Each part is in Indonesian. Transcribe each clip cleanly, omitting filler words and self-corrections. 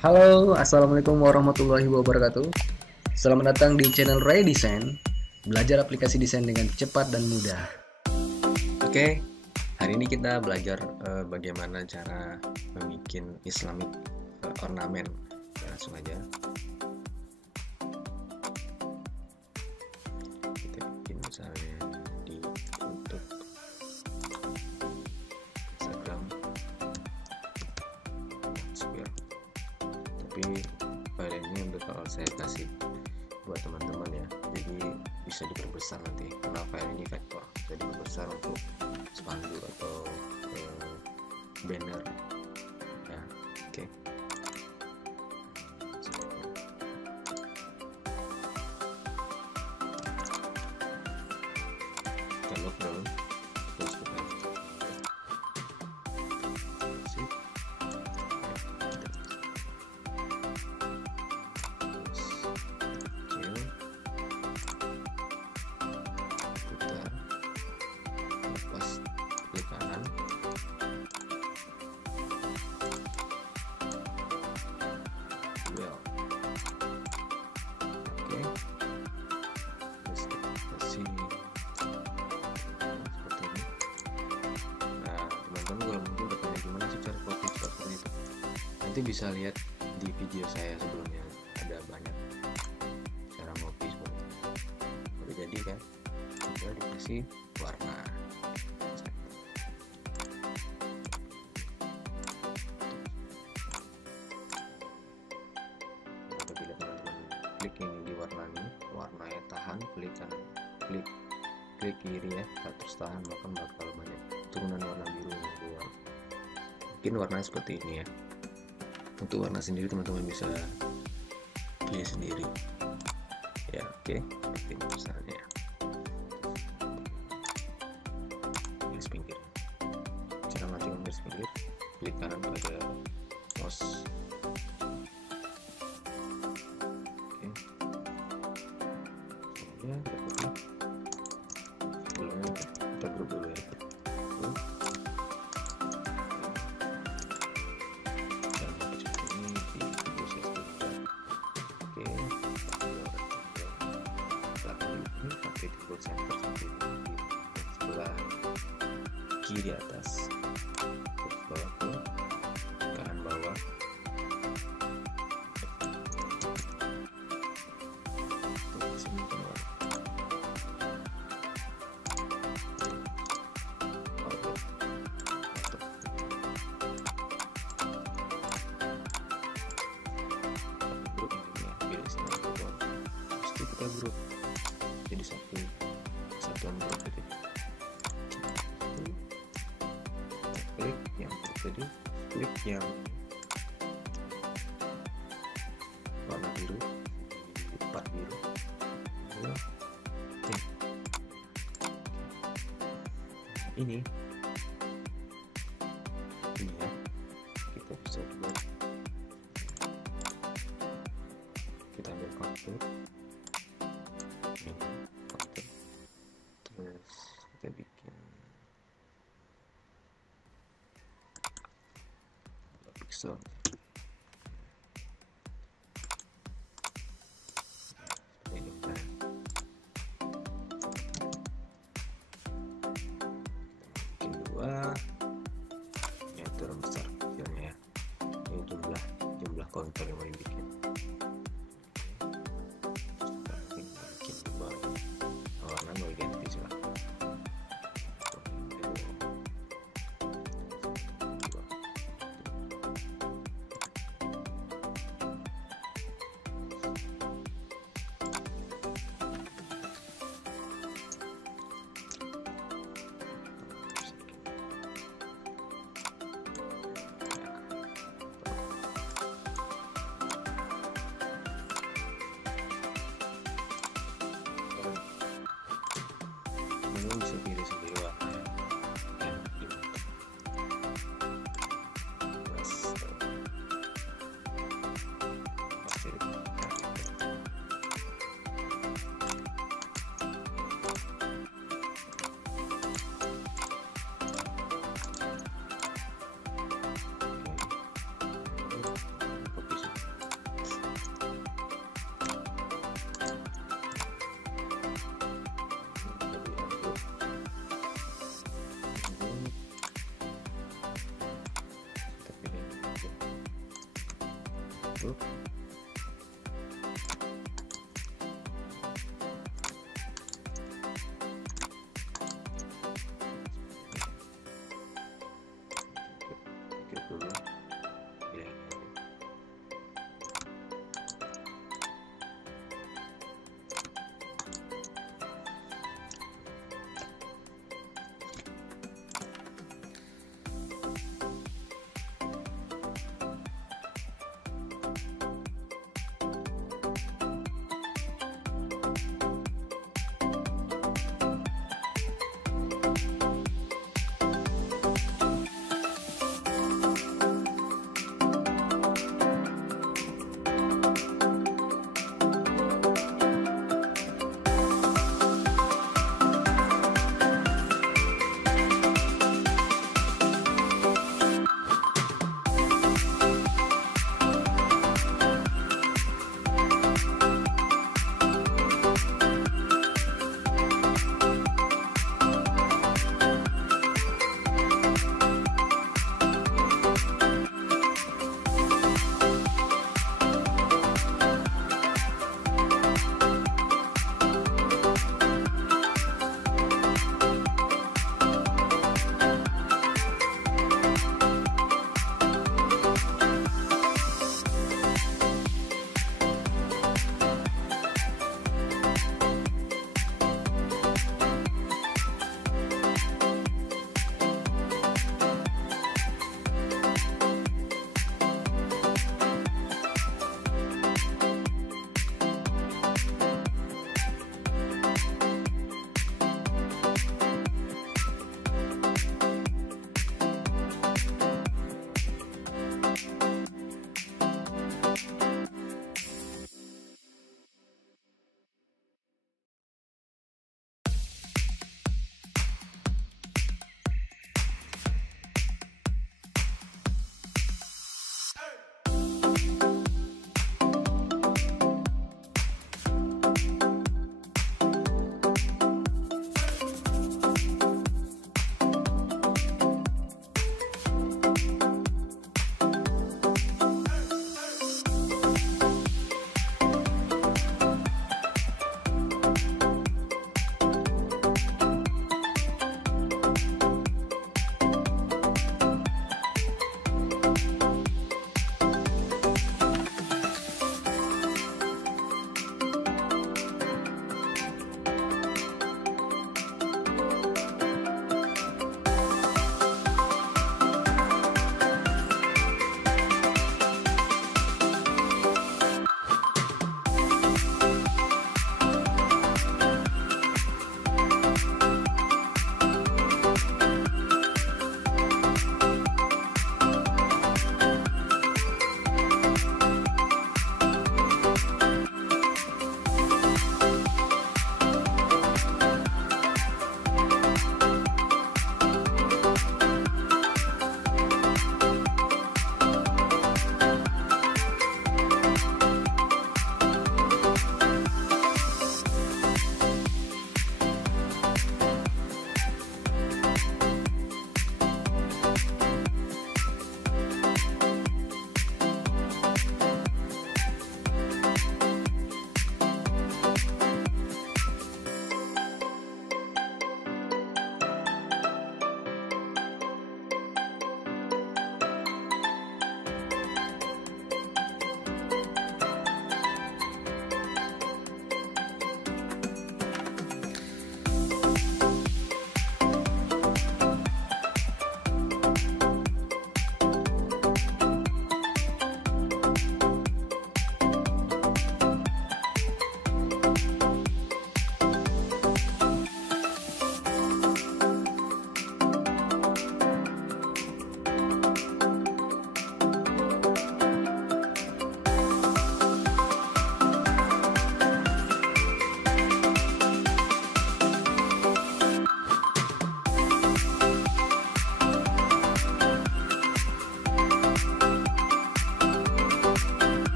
Halo, assalamualaikum warahmatullahi wabarakatuh. Selamat datang di channel Rey Desain. Belajar aplikasi desain dengan cepat dan mudah. Oke, hari ini kita belajar bagaimana cara membuat Islamic ornament. Ya, langsung aja. Kita bikin misalnya di untuk Instagram. Tapi file ini bakal saya kasih buat teman-teman ya, jadi bisa diperbesar nanti karena file ini vektor, jadi diperbesar untuk spanduk atau banner ya. Oke. Kita load dulu, terus kita nanti bisa lihat di video saya sebelumnya, ada banyak cara ngopi seperti ini. Udah jadi kan, tinggal dikasih warna. Apabila teman-teman klik ini di warnanya tahan, klik kiri ya, terus tahan, maka bakal banyak turunan warna biru yang keluar. Mungkin warnanya seperti ini ya. Untuk warna sendiri teman-teman bisa pilih sendiri ya. Oke, seperti ini misalnya ya. Garis pinggir, cara matikan garis pinggir, klik kanan pada mouse. Oke, ya sebelumnya kita grup dulu ya. Center sampai di sebelah kiri atas, terus bawah ke kanan bawah. Terus sini keluar. Grup ini ya, pilih sini keluar. Pasti kita grup jadi satuan grup itu. Klik yang tadi, klik yang warna biru, part biru. Oke. Ini ya, kita bisa buat, kita ambil kontur. Terus kita bikin pixel. Ini kan bikin dua, ya turun besar kecilnya ya. Ini jumlah kontur yang mau dibikin. Bikin dua warna mau ganti silahkan. wabarakatuh. Oke, dulu. Ya.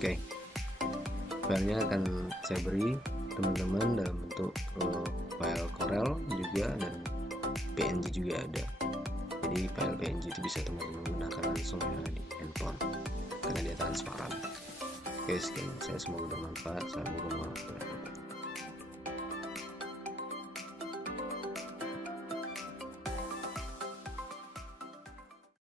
Oke, filenya akan saya beri teman-teman dalam bentuk file Corel juga, dan PNG juga ada. Jadi file PNG itu bisa teman-teman gunakan langsung di handphone karena dia transparan. Oke, sekian, saya semoga bermanfaat. Assalamualaikum warahmatullahi wabarakatuh.